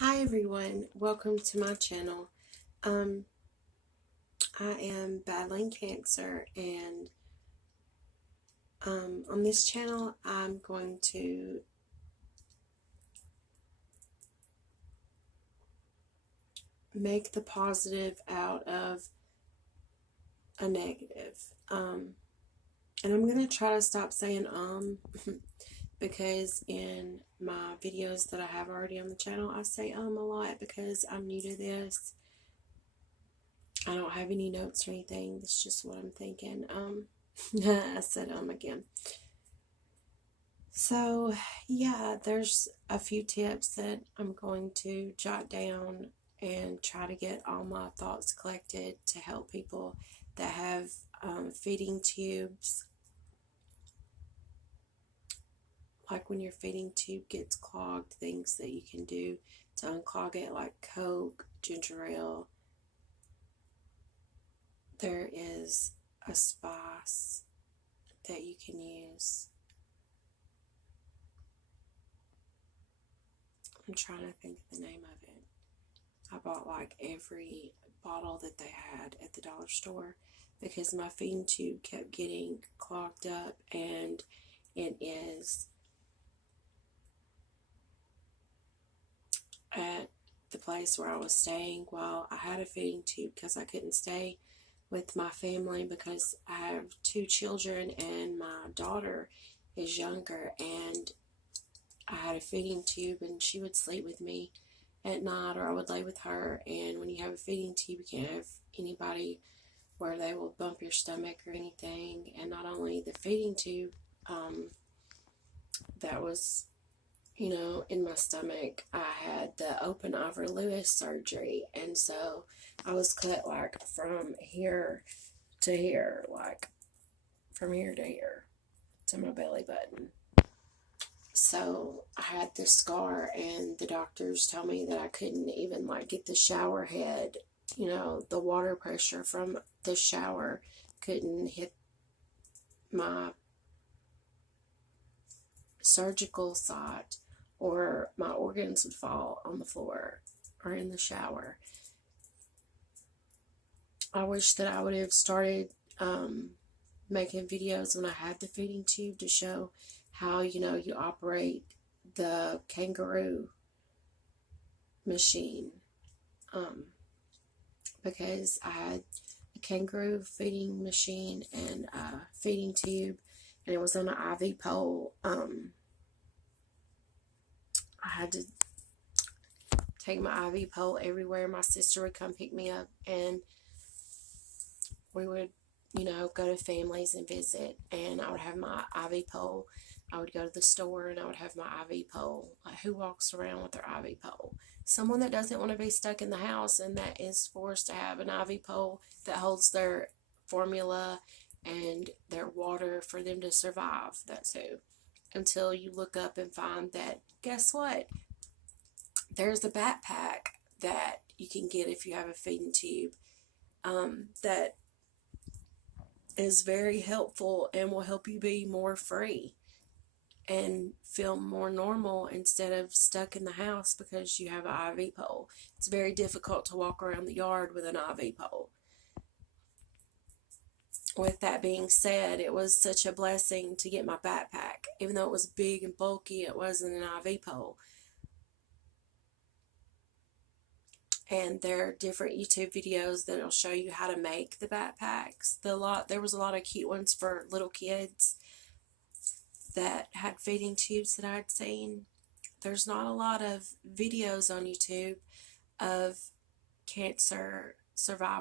Hi everyone, welcome to my channel. Um, I am battling cancer, and on this channel I'm going to make the positive out of a negative. And I'm going to try to stop saying because in my videos that I have already on the channel I say a lot because I'm new to this. I don't have any notes or anything. That's just what I'm thinking. I said again. So, yeah, there's a few tips that I'm going to jot down and try to get all my thoughts collected to help people that have feeding tubes. Like when your feeding tube gets clogged, things that you can do to unclog it, like Coke, ginger ale. There is a spice that you can use. I'm trying to think of the name of it. I bought like every bottle that they had at the dollar store because my feeding tube kept getting clogged up, and it is at the place where I was staying while I had a feeding tube because I couldn't stay with my family because I have two children and my daughter is younger, and I had a feeding tube and she would sleep with me at night, or I would lay with her. And when you have a feeding tube, you can't have anybody where they will bump your stomach or anything. And not only the feeding tube that was, in my stomach, I had the open Ivor Lewis surgery, and so I was cut like from here to here, like from here to here to my belly button. So I had this scar, and the doctors told me that I couldn't even like get the shower head, the water pressure from the shower couldn't hit my surgical site, or my organs would fall on the floor or in the shower. I wish that I would have started making videos when I had the feeding tube to show how, you operate the kangaroo machine. Because I had a kangaroo feeding machine and a feeding tube, and it was on an IV pole. I had to take my IV pole everywhere. My sister would come pick me up, and we would, go to families and visit, and I would have my IV pole. I would go to the store and I would have my IV pole. Like, who walks around with their IV pole? Someone that doesn't want to be stuck in the house and that is forced to have an IV pole that holds their formula and their water for them to survive. That's who. Until you look up and find that, guess what? There's a backpack that you can get if you have a feeding tube that is very helpful and will help you be more free and feel more normal instead of stuck in the house because you have an IV pole. It's very difficult to walk around the yard with an IV pole. With that being said, it was such a blessing to get my backpack. Even though it was big and bulky, it wasn't an IV pole. And there are different YouTube videos that will show you how to make the backpacks. There was a lot of cute ones for little kids that had feeding tubes that I'd seen. There's not a lot of videos on YouTube of cancer survivors